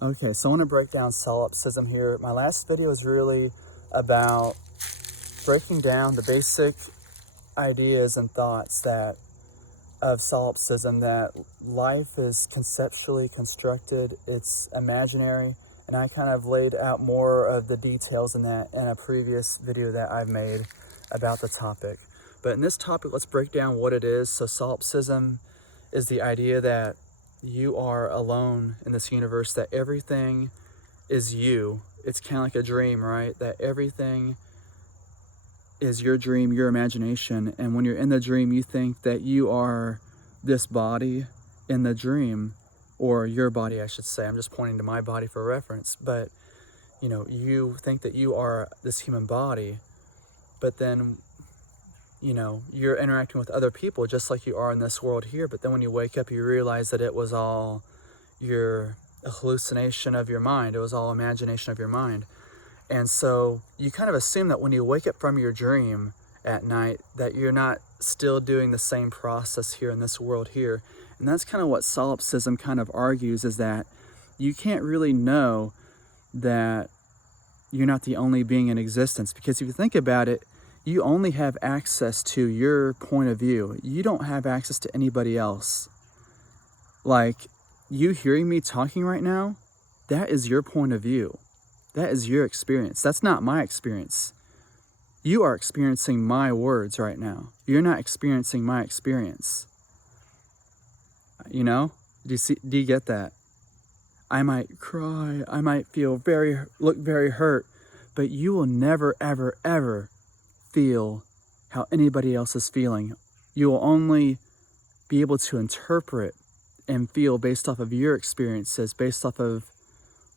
Okay, so I want to break down solipsism here. My last video is really about breaking down the basic ideas and thoughts of solipsism, that life is conceptually constructed, it's imaginary, and I kind of laid out more of the details in that in a previous video that I've made about the topic. But in this topic, let's break down what it is. So solipsism is the idea that you are alone in this universe, that everything is you. It's kind of like a dream, right? That everything is your dream, your imagination. And when you're in the dream, you think that you are this body in the dream, or your body, I should say. I'm just pointing to my body for reference. But, you think that you are this human body, but then you're interacting with other people just like you are in this world here. But then when you wake up, you realize that it was all a hallucination of your mind. It was all imagination of your mind. And so you kind of assume that when you wake up from your dream at night, that you're not still doing the same process here in this world here. And that's kind of what solipsism kind of argues, is that you can't really know that you're not the only being in existence. Because if you think about it, you only have access to your point of view. You don't have access to anybody else. Like, you hearing me talking right now, that is your point of view. That is your experience. That's not my experience. You are experiencing my words right now. You're not experiencing my experience. Do you get that? I might cry. I might look very hurt, but you will never, ever, ever feel how anybody else is feeling. You will only be able to interpret and feel based off of your experiences, based off of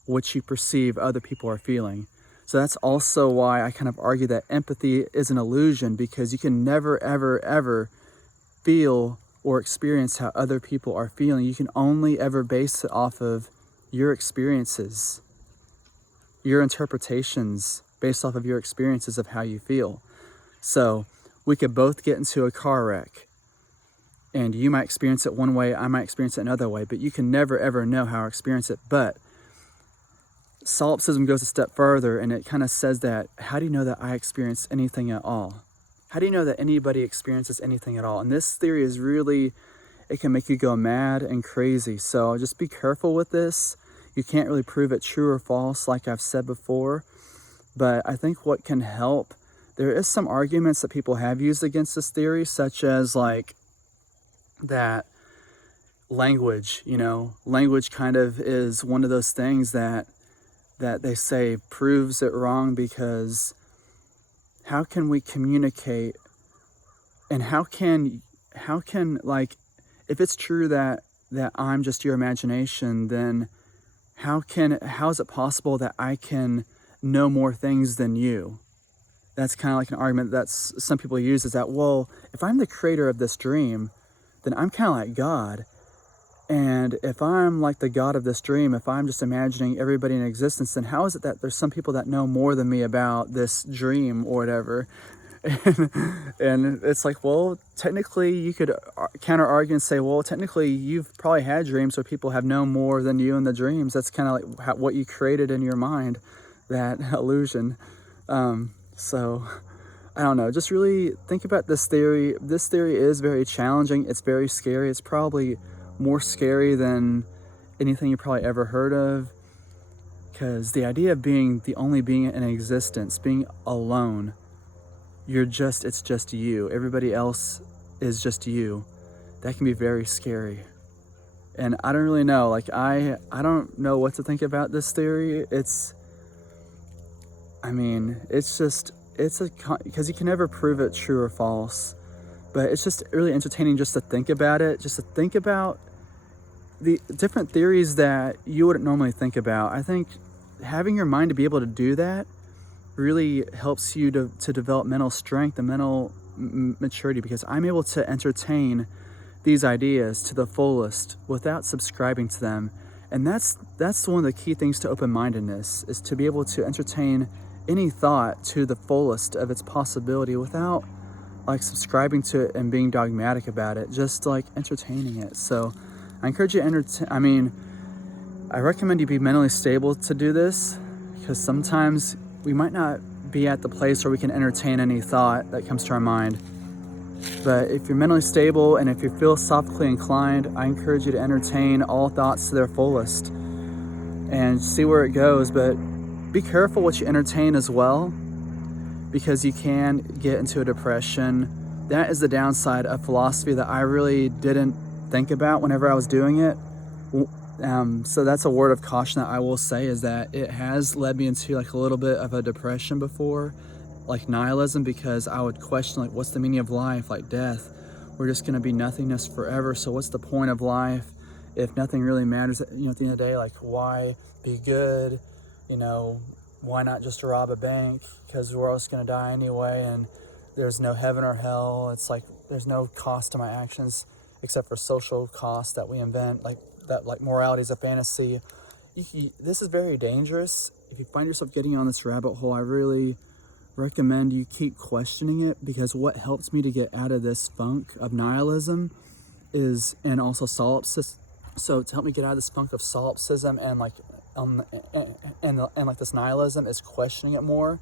what you perceive other people are feeling. So that's also why I kind of argue that empathy is an illusion, because you can never, ever, ever feel or experience how other people are feeling. You can only ever base it off of your experiences, your interpretations based off of your experiences of how you feel. So we could both get into a car wreck, and you might experience it one way, I might experience it another way, but you can never, ever know how I experience it. But solipsism goes a step further, and it kind of says that, how do you know that I experience anything at all? How do you know that anybody experiences anything at all? And this theory is really, it can make you go mad and crazy. So just be careful with this. You can't really prove it true or false, like I've said before. But I think what can help, there is some arguments that people have used against this theory, such as like that language kind of is one of those things that they say proves it wrong, because how can we communicate, and how can like, if it's true that I'm just your imagination, then how is it possible that I can know more things than you? That's kind of like an argument that some people use, is that, well, if I'm the creator of this dream, then I'm kind of like God. And if I'm like the God of this dream, if I'm just imagining everybody in existence, then how is it that there's some people that know more than me about this dream or whatever? And it's like, well, technically you could counter argue and say, well, technically you've probably had dreams where people have known more than you in the dreams. That's kind of like what you created in your mind, that illusion. So I don't know, just really think about this theory. This theory is very challenging. It's very scary. It's probably more scary than anything you probably ever heard of, because the idea of being the only being in existence, being alone, it's just you. Everybody else is just you. That can be very scary. And I don't really know, like I don't know what to think about this theory. Because you can never prove it true or false, but it's just really entertaining just to think about it, just to think about the different theories that you wouldn't normally think about. I think having your mind to be able to do that really helps you to develop mental strength and mental maturity, because I'm able to entertain these ideas to the fullest without subscribing to them. And that's one of the key things to open-mindedness, is to be able to entertain any thought to the fullest of its possibility without like subscribing to it and being dogmatic about it, just like entertaining it. So I encourage you to I recommend you be mentally stable to do this, because sometimes we might not be at the place where we can entertain any thought that comes to our mind. But if you're mentally stable and if you're philosophically inclined, I encourage you to entertain all thoughts to their fullest and see where it goes. But be careful what you entertain as well, because you can get into a depression. That is the downside of philosophy that I really didn't think about whenever I was doing it. So that's a word of caution that I will say, is that it has led me into like a little bit of a depression before, like nihilism, because I would question like, what's the meaning of life? Like death, we're just going to be nothingness forever. So what's the point of life if nothing really matters? At the end of the day, like, why be good? Why not just rob a bank? Because we're all just going to die anyway, and there's no heaven or hell. It's like there's no cost to my actions except for social costs that we invent, like morality is a fantasy. This is very dangerous. If you find yourself getting on this rabbit hole, I really recommend you keep questioning it, because what helps me to get out of this funk of nihilism and also solipsism. So to help me get out of this funk of solipsism and like this nihilism is questioning it more.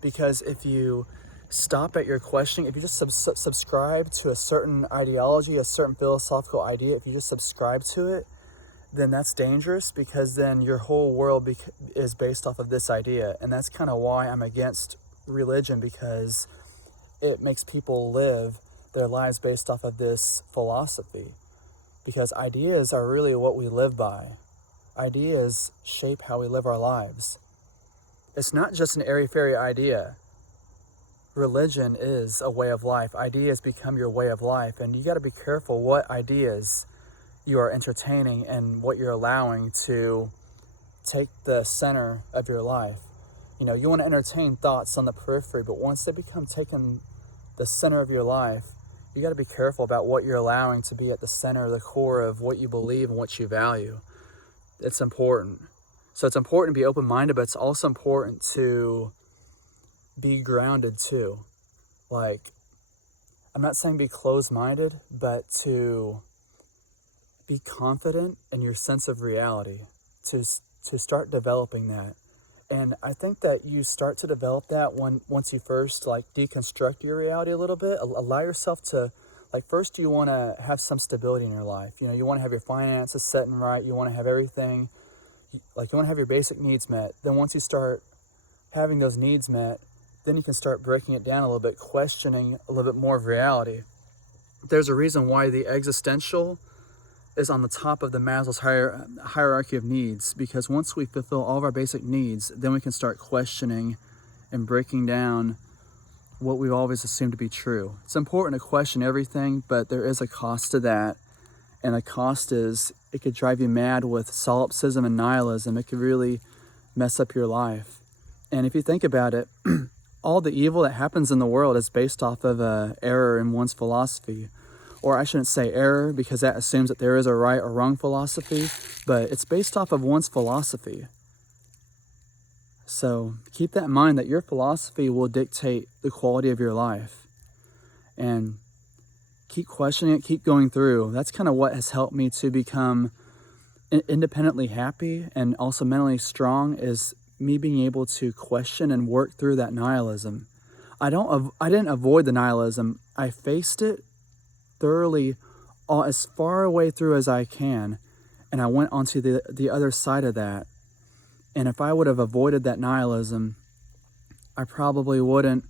Because if you stop at your questioning, if you just subscribe to a certain ideology, a certain philosophical idea, if you just subscribe to it, then that's dangerous, because then your whole world is based off of this idea. And that's kind of why I'm against religion, because it makes people live their lives based off of this philosophy. Because ideas are really what we live by. Ideas shape how we live our lives. It's not just an airy-fairy idea. Religion is a way of life. Ideas become your way of life, and you got to be careful what ideas you are entertaining and what you're allowing to take the center of your life. You want to entertain thoughts on the periphery, but once they become taking the center of your life, you got to be careful about what you're allowing to be at the center, the core of what you believe and what you value. It's important. So it's important to be open-minded, but it's also important to be grounded too. Like, I'm not saying be closed-minded, but to be confident in your sense of reality, to start developing that. And I think that you start to develop that once you first deconstruct your reality a little bit. Allow yourself to, first you want to have some stability in your life. You want to have your finances set and right. You want to have everything, you want to have your basic needs met. Then once you start having those needs met, then you can start breaking it down a little bit, questioning a little bit more of reality. There's a reason why the existential is on the top of the Maslow's hierarchy of needs, because once we fulfill all of our basic needs, then we can start questioning and breaking down what we've always assumed to be true. It's important to question everything, but there is a cost to that. And the cost is, it could drive you mad with solipsism and nihilism. It could really mess up your life. And if you think about it, all the evil that happens in the world is based off of an error in one's philosophy. Or I shouldn't say error, because that assumes that there is a right or wrong philosophy, but it's based off of one's philosophy. So keep that in mind, that your philosophy will dictate the quality of your life. And keep questioning it, keep going through. That's kind of what has helped me to become independently happy and also mentally strong, is me being able to question and work through that nihilism. I didn't avoid the nihilism. I faced it thoroughly, as far away through as I can, and I went onto the other side of that. And if I would have avoided that nihilism, I probably wouldn't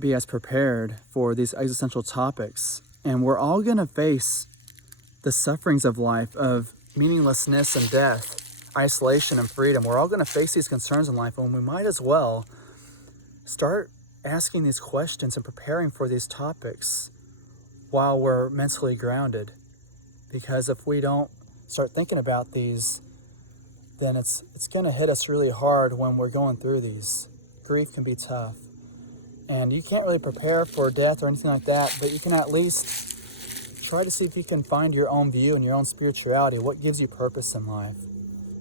be as prepared for these existential topics. And we're all going to face the sufferings of life, of meaninglessness and death, isolation and freedom. We're all going to face these concerns in life, and we might as well start asking these questions and preparing for these topics while we're mentally grounded. Because if we don't start thinking about these, then it's going to hit us really hard when we're going through these. Grief can be tough. And you can't really prepare for death or anything like that, but you can at least try to see if you can find your own view and your own spirituality, what gives you purpose in life.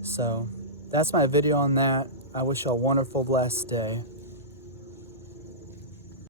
So that's my video on that. I wish you a wonderful, blessed day.